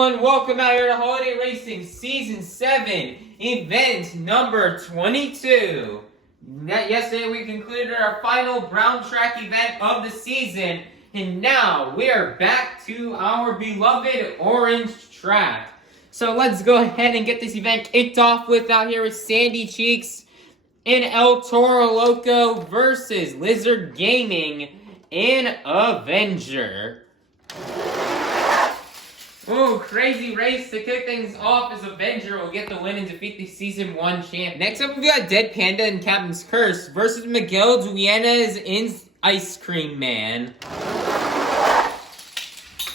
everyone, welcome out here to Holiday Racing Season 7, event number 22. Yesterday we concluded our final brown track event of the season, and now we are back to our beloved orange track. So let's go ahead and get this event kicked off with out here with Sandy Cheeks and El Toro Loco versus Lizard Gaming and Avenger. Ooh, crazy race to kick things off as Avenger will get the win and defeat the Season 1 champ. Next up, we got Dead Panda and Captain's Curse versus Miguel Duenas and Ice Cream Man.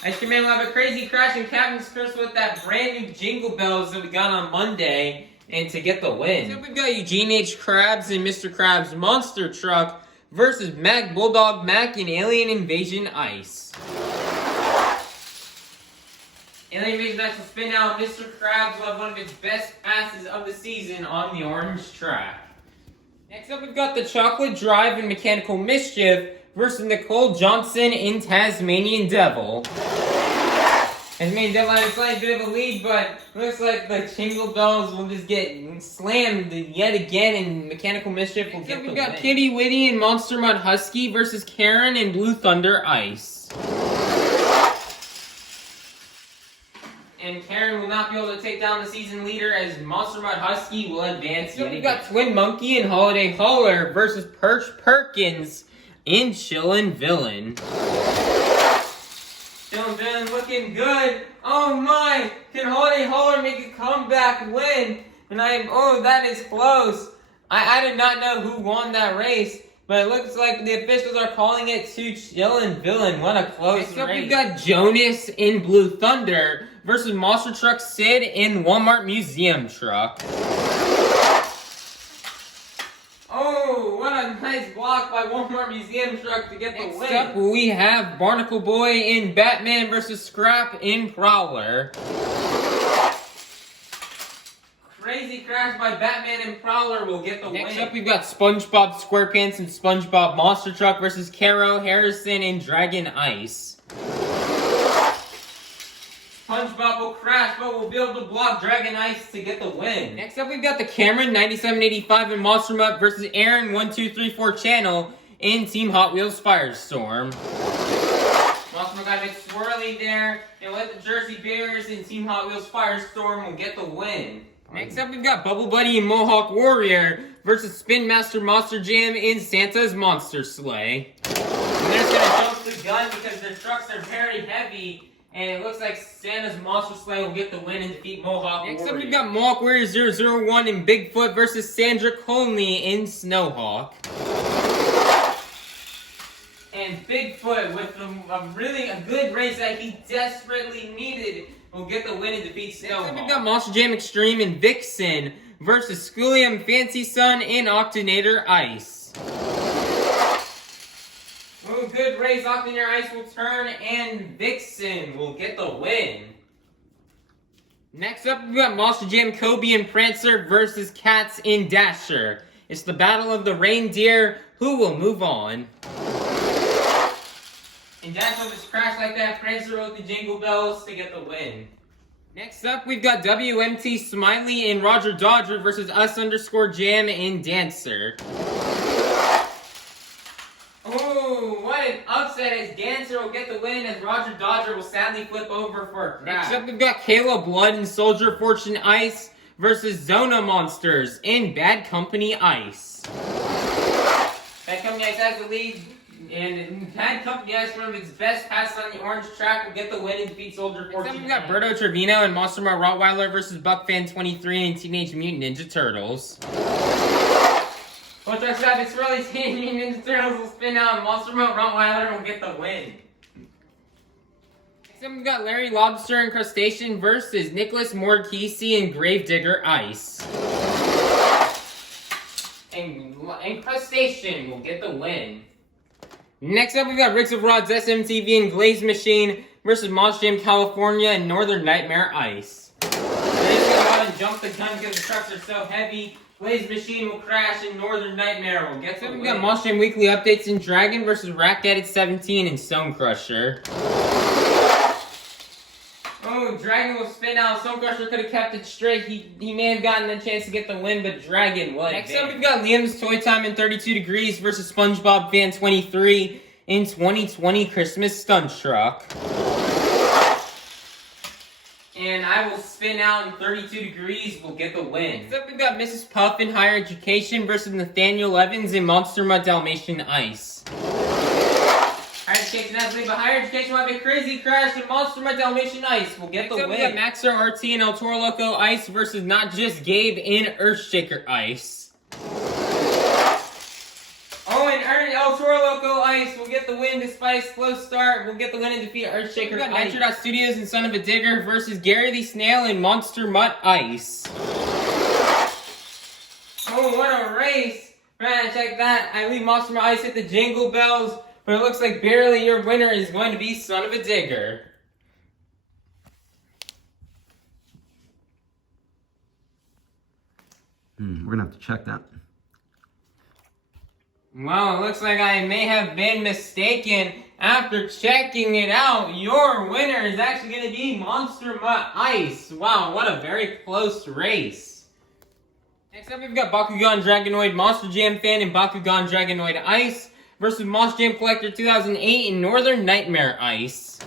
Ice Cream Man will have a crazy crash in Captain's Curse with that brand new Jingle Bells that we got on Monday and to get the win. Next up, we've got Eugene H. Krabs and Mr. Krabs Monster Truck versus Mac Bulldog Mac and Alien Invasion Ice. Alien Invasion Ice will spin out. Mr. Krabs will have one of its best passes of the season on the orange track. Next up, we've got the Chocolate Drive and Mechanical Mischief versus Nicole Johnson in Tasmanian Devil. Tasmanian Devil had a slight bit of a lead, but looks like the Jingle Bells will just get slammed yet again, and Mechanical Mischief will get the win. We've got Kitty Witty and Monster Mud Husky versus Karen and Blue Thunder Ice. And Karen will not be able to take down the season leader as Monster Mud Husky will advance. So we've got Twin Monkey and Holiday Hauler versus Perch Perkins in Chillin' Villain. Chillin' Villain looking good. Oh my! Can Holiday Hauler make a comeback win? And that is close. I did not know who won that race, but it looks like the officials are calling it to Chillin' Villain. What a close race. We've got Jonas in Blue Thunder versus Monster Truck Sid in Walmart Museum Truck. Oh, what a nice block by Walmart Museum Truck to get the win. Next up, we have Barnacle Boy in Batman versus Scrap in Prowler. Crazy crash by Batman and Prowler will get the win. Next up, we've got SpongeBob SquarePants and SpongeBob Monster Truck versus Caro Harrison and Dragon Ice. SpongeBob will crash, but will be able to block Dragon Ice to get the win. Next up, we've got the Cameron 9785 and Monster Mutt versus Aaron 1234 Channel in Team Hot Wheels Firestorm. Monster Mutt got a bit swirly there, and let the Jersey Bears in Team Hot Wheels Firestorm will get the win. Next up, we've got Bubble Buddy and Mohawk Warrior versus Spin Master Monster Jam in Santa's Monster Sleigh. And they're just gonna jump the gun because their trucks are very heavy. And it looks like Santa's Monster Sleigh will get the win and defeat Mohawk Warrior. Next up, we've got Mohawk Warrior 001 and Bigfoot versus Sandra Conley in Snowhawk. And Bigfoot, with a good race that he desperately needed, will get the win and defeat Snowhawk. Next up, we've got Monster Jam Extreme and Vixen versus Schoolium Fancy Sun and Octonator Ice. Oh, good race. Octonator Ice will turn, and Vixen will get the win. Next up, we got Monster Jam Kobe and Prancer versus Cats in Dasher. It's the battle of the reindeer. Who will move on? And Dasher will just crash like that. Prancer wrote the Jingle Bells to get the win. Next up, we've got WMT Smiley and Roger Dodger versus Us_Jam and Dancer. Oh, what an upset as Dancer will get the win as Roger Dodger will sadly flip over for a crash. Next up, we've got Kayla Blood and Soldier Fortune Ice versus Zona Monsters in Bad Company Ice. Bad Company Ice has the lead, and Bad Company Ice, one of its best passes on the orange track, will get the win and defeat Soldier Fortune. Next up, we've got Berto Trevino and Monster Mart Rottweiler versus BuckFan23 and Teenage Mutant Ninja Turtles. Ultra Traffic Swirly Teenage Ninja Turtles will spin out and Monster Mart Rottweiler will get the win. Next up, we've got Larry Lobster and Crustacean versus Nicholas Morkisi and Gravedigger Ice. And Crustacean will get the win. Next up, we've got Ricks of Rods SMTV and Glaze Machine versus Monster Jam California and Northern Nightmare Ice. They're just gonna go out and jump the gun because the trucks are so heavy. Glaze Machine will crash and Northern Nightmare will get the win. We've got Monster Jam Weekly Updates in Dragon versus Rack Edit 17 and Stone Crusher. Oh, Dragon will spin out. Stone Crusher could have kept it straight. He may have gotten a chance to get the win, but Dragon won. Next up, we've got Liam's Toy Time in 32 Degrees versus SpongeBob Fan 23 in 2020 Christmas Stunt Truck. And I will spin out in 32 Degrees. We'll get the win. Next up, we've got Mrs. Puff in Higher Education versus Nathaniel Evans in Monster Mud Dalmatian Ice. Higher Education has the lead, but Higher Education will have a crazy crash in Monster Mud Dalmatian Ice. We'll get the win. We got Maxer RT and El Toro Loco Ice versus Not Just Gabe in Earthshaker Ice. Oh, and El Toro Loco Ice will get the win despite a slow start. We'll get the win and defeat Earthshaker. We got Nitro Studios and Son of a Digger versus Gary the Snail in Monster Mutt Ice. Oh, what a race! Man, check that. I believe Monster Mutt Ice hit the Jingle Bells. But it looks like barely your winner is going to be Son of a Digger. We're going to have to check that. Well, it looks like I may have been mistaken. After checking it out, your winner is actually going to be Monster Mutt Ice. Wow, what a very close race. Next up, we've got Bakugan Dragonoid Monster Jam Fan and Bakugan Dragonoid Ice versus Monster Jam Collector 2008 in Northern Nightmare Ice.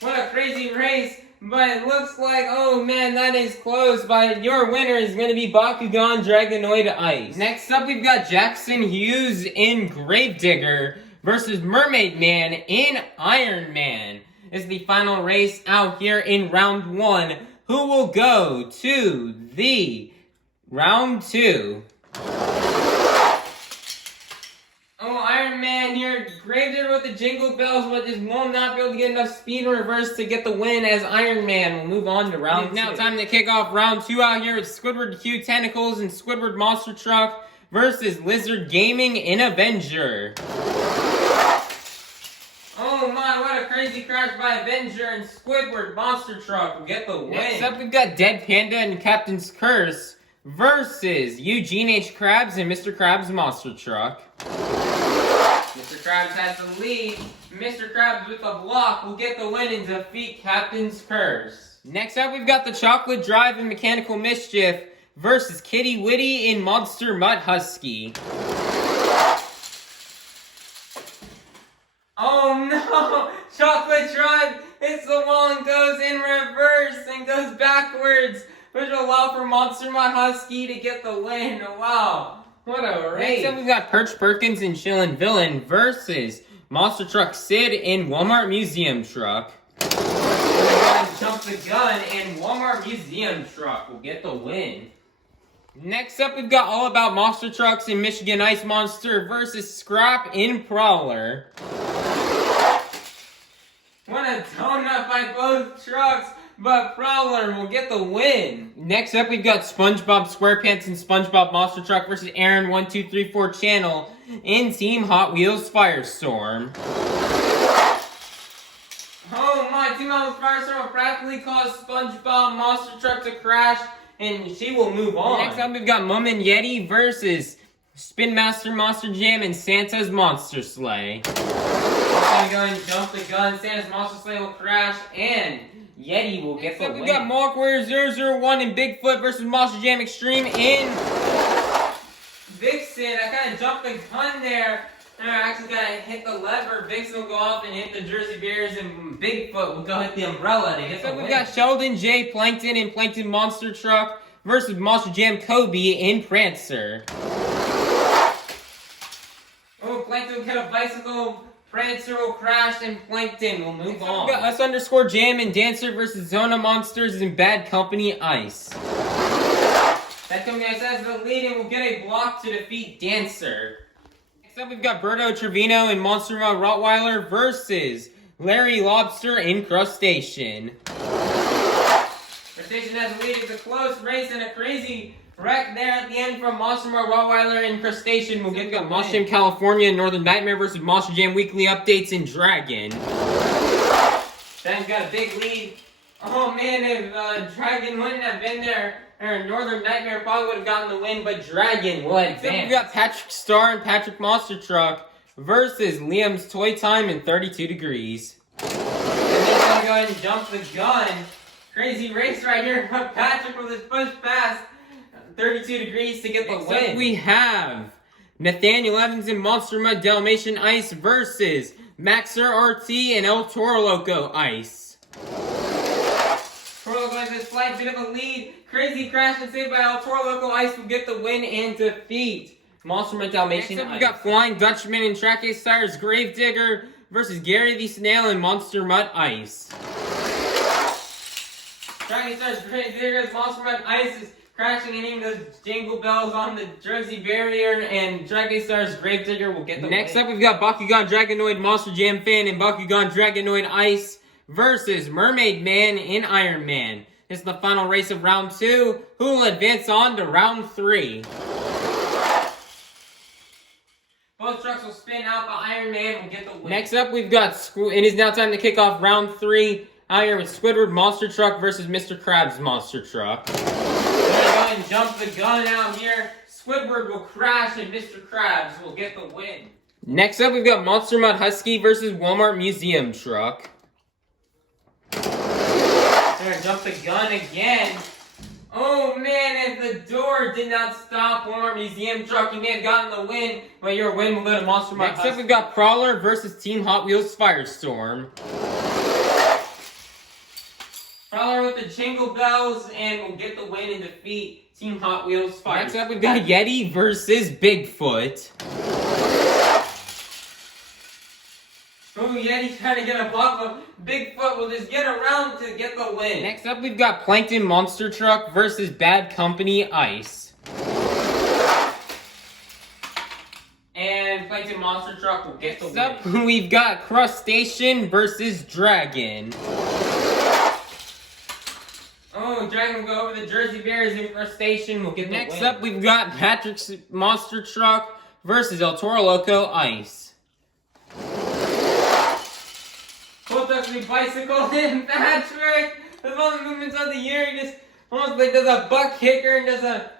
What a crazy race, but it looks like, oh man, that is close, but your winner is going to be Bakugan Dragonoid Ice. Next up, we've got Jackson Hughes in Gravedigger versus Mermaid Man in Iron Man. It's the final race out here in round 1. Who will go to the round 2? Oh, Iron Man here, Gravedigger with the Jingle Bells, but just will not be able to get enough speed in reverse to get the win as Iron Man will move on to round 2. Now time to kick off round 2 out here with Squidward Q Tentacles and Squidward Monster Truck versus Lizard Gaming in Avenger. Oh my, what a crazy crash by Avenger and Squidward Monster Truck will get the win. Next up, we've got Dead Panda and Captain's Curse versus Eugene H. Krabs and Mr. Krabs Monster Truck. Mr. Krabs has the lead. Mr. Krabs with the block will get the win and defeat Captain's Curse. Next up, we've got the Chocolate Drive and Mechanical Mischief versus Kitty Witty in Monster Mutt Husky. Oh no! Chocolate Drive hits the wall and goes in reverse and goes backwards, which will allow for Monster Mutt Husky to get the win. Wow. What a race. Next up, we've got Perch Perkins and Chillin' Villain versus Monster Truck Sid in Walmart Museum Truck. Jump the Gun and Walmart Museum Truck will get the win. Next up, we've got All About Monster Trucks in Michigan Ice Monster versus Scrap in Prowler. What a donut by both trucks. But Prowler will get the win. Next up, we've got SpongeBob SquarePants and SpongeBob Monster Truck versus Aaron1234 Channel in Team Hot Wheels Firestorm. Oh my, Team Hot Wheels Firestorm will practically cause SpongeBob Monster Truck to crash, and she will move on. Next up, we've got Mum and Yeti versus Spin Master Monster Jam and Santa's Monster Sleigh. I'm going to jump the gun. Santa's Monster Sleigh will crash, and Yeti will get the win. We've got Mark Warrior 001 and Bigfoot versus Monster Jam Extreme in Vixen. I kind of jumped the gun there. And I actually got to hit the lever. Vixen will go off and hit the Jersey Bears, and Bigfoot will go hit the umbrella to get the win. We've got Sheldon J. Plankton and Plankton Monster Truck versus Monster Jam Kobe in Prancer. Oh, Plankton will get a bicycle. Prancer will crash and Plankton will move on. We've got us_Jam and Dancer versus Zona Monsters and Bad Company Ice. Bad Company Ice has the lead and will get a block to defeat Dancer. Next up, we've got Berto Trevino and Monster Mud Rottweiler versus Larry Lobster in Crustacean. Crustacean has the lead. It's a close race and a crazy wreck there at the end from Monster Mud Rottweiler and Crustacean. We'll get the Monster Jam California and Northern Nightmare versus Monster Jam Weekly Updates in Dragon. Ben's got a big lead. Oh man, if Dragon wouldn't have been there, or Northern Nightmare probably would have gotten the win, but Dragon will advance. Then we've got Patrick Star and Patrick Monster Truck versus Liam's Toy Time in 32 Degrees. And then gonna go ahead and jump the gun. Crazy race right here. Patrick with his push pass. 32 degrees to get the win. We have Nathaniel Evans and Monster Mud Dalmatian Ice versus Maxer RT and El Toro Loco Ice. Toro Loco has a slight bit of a lead. Crazy crash and save by El Toro Loco Ice will get the win and defeat Monster Mud Dalmatian Ice. We got Flying Dutchman and Track Ace Tires Gravedigger versus Gary the Snail and Monster Mud Ice. Track Ace Tires Gravedigger, Monster Mud Ice is crashing and hitting those jingle bells on the Jersey barrier, and Dragon Star's Gravedigger will get the Next up, we've got Bakugan Dragonoid Monster Jam Fan and Bakugan Dragonoid Ice versus Mermaid Man and Iron Man. This is the final race of round 2. Who will advance on to round 3? Both trucks will spin out, but Iron Man will get the win. Next up, we've got it is now time to kick off round 3. Out here with Squidward Monster Truck versus Mr. Krabs Monster Truck. Go and jump the gun out here. Squidward will crash and Mr. Krabs will get the win. Next up, we've got Monster Mud Husky versus Walmart Museum Truck. They're gonna jump the gun again. Oh man, if the door did not stop Walmart Museum Truck, you may have gotten the win, but your win will go to Monster Mud Husky. Next up, we've got Crawler versus Team Hot Wheels Firestorm. Crawler with the jingle bells and will get the win and defeat Team Hot Wheels Fire. Next up, we've got Yeti versus Bigfoot. Oh, Yeti's trying to get a block, but Bigfoot will just get around to get the win. Next up, we've got Plankton Monster Truck versus Bad Company Ice. And Plankton Monster Truck will get the win. Next up, we've got Crustacean versus Dragon. Oh, Dragon will go over the Jersey Bears and Crustacean will get the win. Next up, we've got Patrick's Monster Truck versus El Toro Loco Ice. Both trucks will be bicycle and Patrick. That's one of the movements of the year. He just almost like does a butt kicker and does a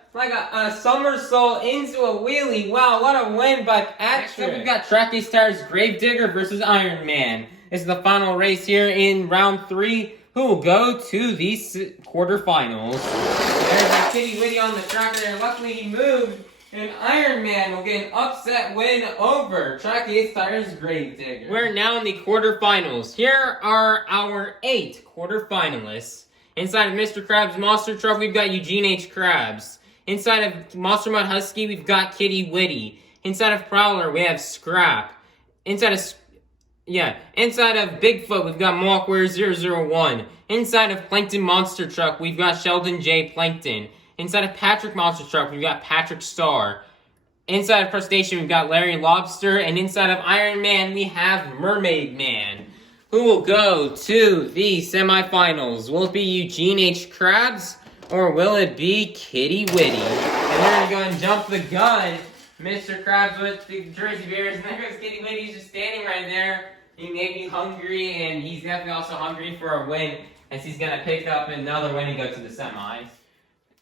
somersault into a wheelie. Wow, what a win by Patrick. Next up, we've got Track Ace Tires Gravedigger versus Iron Man. This is the final race here in round 3. Who will go to the quarterfinals. There's a Kitty Witty on the track there. Luckily he moved, and Iron Man will get an upset win over Track Ace Tires Gravedigger. We're now in the quarterfinals. Here are our 8 quarterfinalists. Inside of Mr. Krabs Monster Truck, we've got Eugene H. Krabs. Inside of Monster Mud Husky, we've got Kitty Witty. Inside of Prowler, we have Scrap. Inside of Bigfoot, we've got Mohawk Warrior 001. Inside of Plankton Monster Truck, we've got Sheldon J. Plankton. Inside of Patrick Monster Truck, we've got Patrick Star. Inside of Crustacean, we've got Larry Lobster. And inside of Iron Man, we have Mermaid Man. Who will go to the semifinals? Will it be Eugene H. Krabs, or will it be Kitty Witty? And we're going to go and jump the gun. Mr. Krabs with the Jersey Bears, and there goes Kitty Witty. He's just standing right there. He may be hungry, and he's definitely also hungry for a win, as he's going to pick up another win and go to the semis.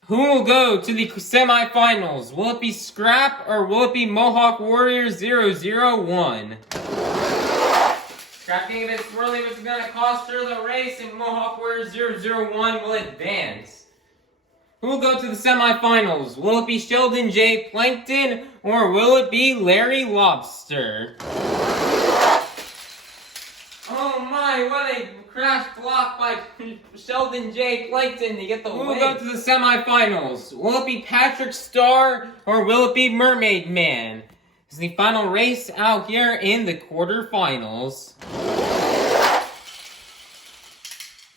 Who will go to the semifinals? Will it be Scrap, or will it be Mohawk Warrior 001? Scrap getting a bit swirly, which is going to cost her the race, and Mohawk Warrior 001 will advance. Who will go to the semifinals? Will it be Sheldon J. Plankton, or will it be Larry Lobster? Oh my, what a crash block by Sheldon J. Plankton to get the win. Who will go to the semifinals? Will it be Patrick Star, or will it be Mermaid Man? This is the final race out here in the quarterfinals.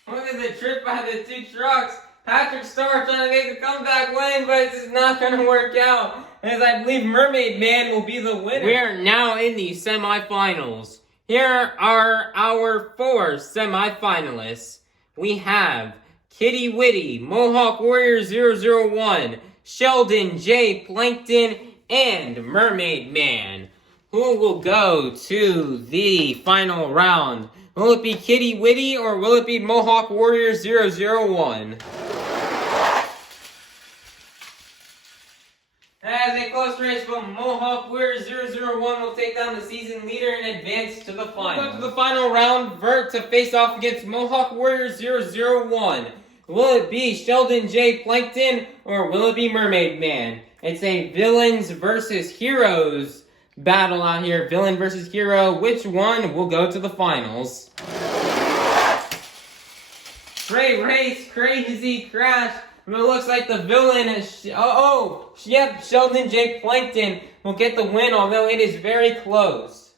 Look at the trip by the 2 trucks. Patrick Star trying to make a comeback win, but it's not going to work out, as I believe Mermaid Man will be the winner. We are now in the semifinals. Here are our 4 semifinalists. We have Kitty Witty, Mohawk Warrior 001, Sheldon J. Plankton, and Mermaid Man. Who will go to the final round? Will it be Kitty Witty, or will it be Mohawk Warrior 001? As a close first race, but Mohawk Warriors 001 will take down the season leader and advance to the final. We'll go to the final round, Vert to face off against Mohawk Warriors 001. Will it be Sheldon J. Plankton or will it be Mermaid Man? It's a villains versus heroes battle out here. Villain versus hero. Which one will go to the finals? Great race, crazy crash. But it looks like the villain is... Yep, Sheldon J. Plankton will get the win, although it is very close.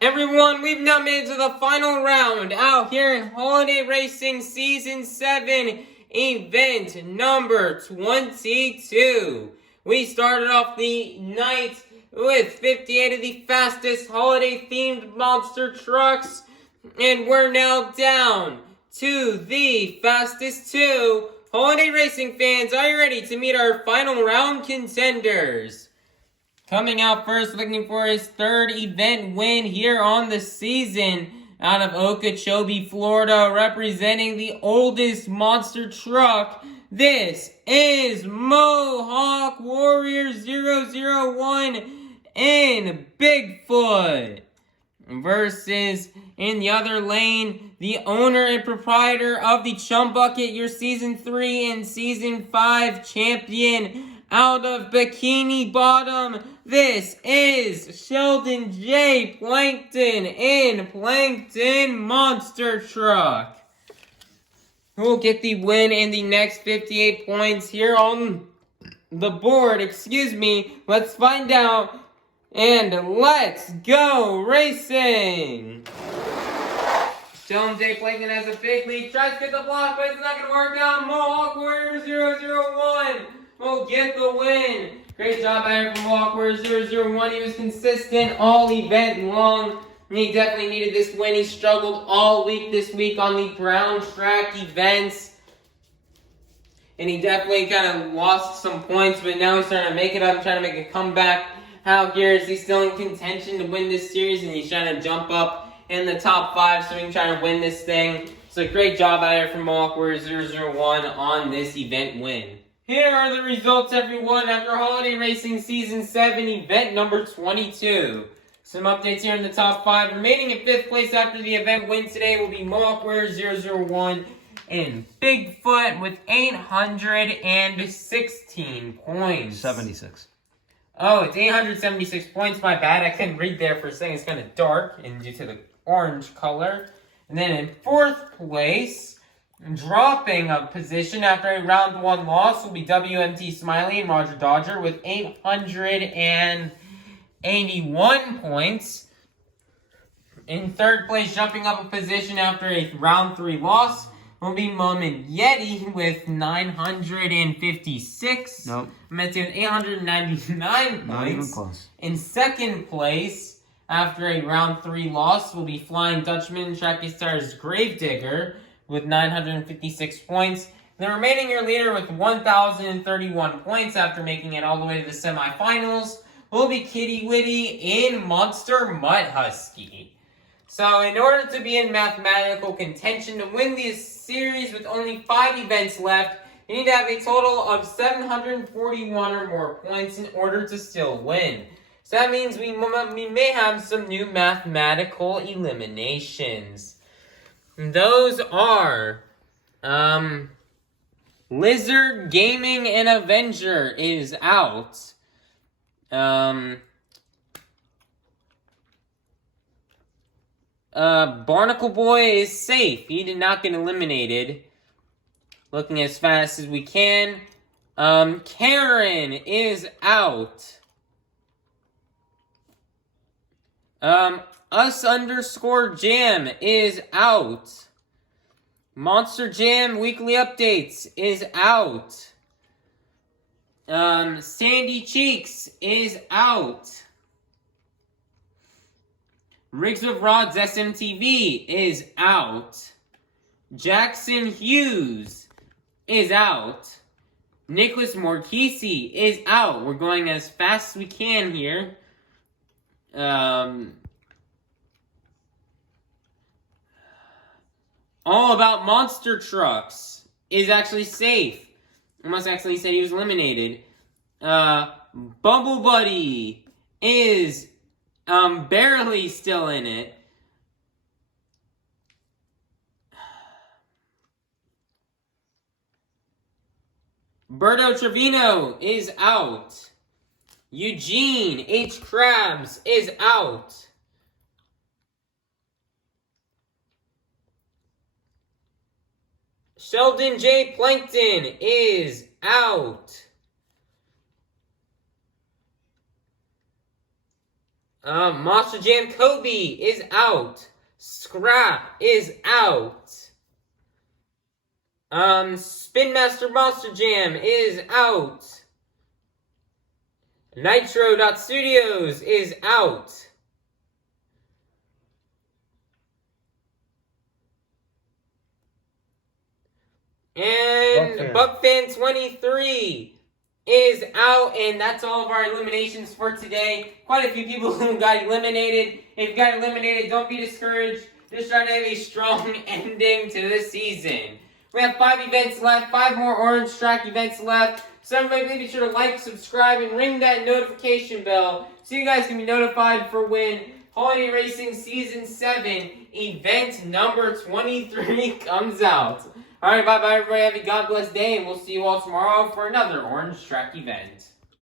Everyone, we've now made it to the final round out here in Holiday Racing Season 7, event number 22. We started off the night with 58 of the fastest holiday-themed monster trucks, and we're now down to the fastest 2. Holiday Racing fans, are you ready to meet our final round contenders? Coming out first, looking for his 3rd event win here on the season, out of Okeechobee, Florida, representing the oldest monster truck. This is Mohawk Warrior 001 in Bigfoot. Versus, in the other lane, the owner and proprietor of the Chum Bucket, your Season 3 and Season 5 champion out of Bikini Bottom. This is Sheldon J. Plankton in Plankton Monster Truck. Who will get the win in the next 58 points here on the board? Let's find out. And let's go racing! Sheldon J. Plankton has a big lead. Tries to get the block, but it's not going to work out. Mohawk Warrior 001 will get the win. Great job out here from Mohawk Warrior 001. He was consistent all event long. He definitely needed this win. He struggled all week this week on the brown track events. And he definitely kind of lost some points, but now he's starting to make it up, trying to make a comeback. How here is he still in contention to win this series, and he's trying to jump up in the top 5 so he can try to win this thing. So great job out here from Mohawk Warrior 001 on this event win. Here are the results, everyone, after Holiday Racing Season 7, event number 22. Some updates here in the top 5. Remaining in 5th place after the event win today will be Mohawk Warrior 001 and Bigfoot with 816 points. 76. Oh, it's 876 points. My bad. I couldn't read there for a second. It's kind of dark and due to the orange color. And then in 4th place, dropping a position after a round 1 loss, will be WMT Smiley and Roger Dodger with 881 points. In 3rd place, jumping up a position after a round 3 loss, will be Mum and Yeti with 956. Nope. Mets with 899 points. Not even close. In 2nd place, after a round 3 loss, will be Flying Dutchman Tracky Stars Gravedigger with 956 points. The remaining year leader with 1,031 points after making it all the way to the semifinals will be Kitty Witty in Monster Mud Husky. So in order to be in mathematical contention to win this series with only 5 events left, you need to have a total of 741 or more points in order to still win. So that means we may have some new mathematical eliminations. Those are, Lizard Gaming and Avenger is out. Barnacle Boy is safe. He did not get eliminated. Looking as fast as we can. Karen is out. Us_Jam is out. Monster Jam Weekly Updates is out. Sandy Cheeks is out. Riggs with Rods SMTV is out. Jackson Hughes is out. Nicholas Morkisi is out. We're going as fast as we can here. All About Monster Trucks is actually safe. I must actually say he was eliminated. Bumble Buddy is barely still in it. Berto Trevino is out. Eugene H. Krabs is out. Sheldon J. Plankton is out. Monster Jam Kobe is out. Scrap is out. Spin Master Monster Jam is out. Nitro.Studios is out. And Buckfan23 is out, and that's all of our eliminations for today. Quite a few people who got eliminated. If you got eliminated, don't be discouraged. Just try to have a strong ending to the season. We have 5 events left, 5 more orange track events left. So everybody be sure to like, subscribe, and ring that notification bell so you guys can be notified for when Holiday Racing Season 7 event number 23 comes out. Alright, bye-bye everybody. Have a God bless day, and we'll see you all tomorrow for another orange track event.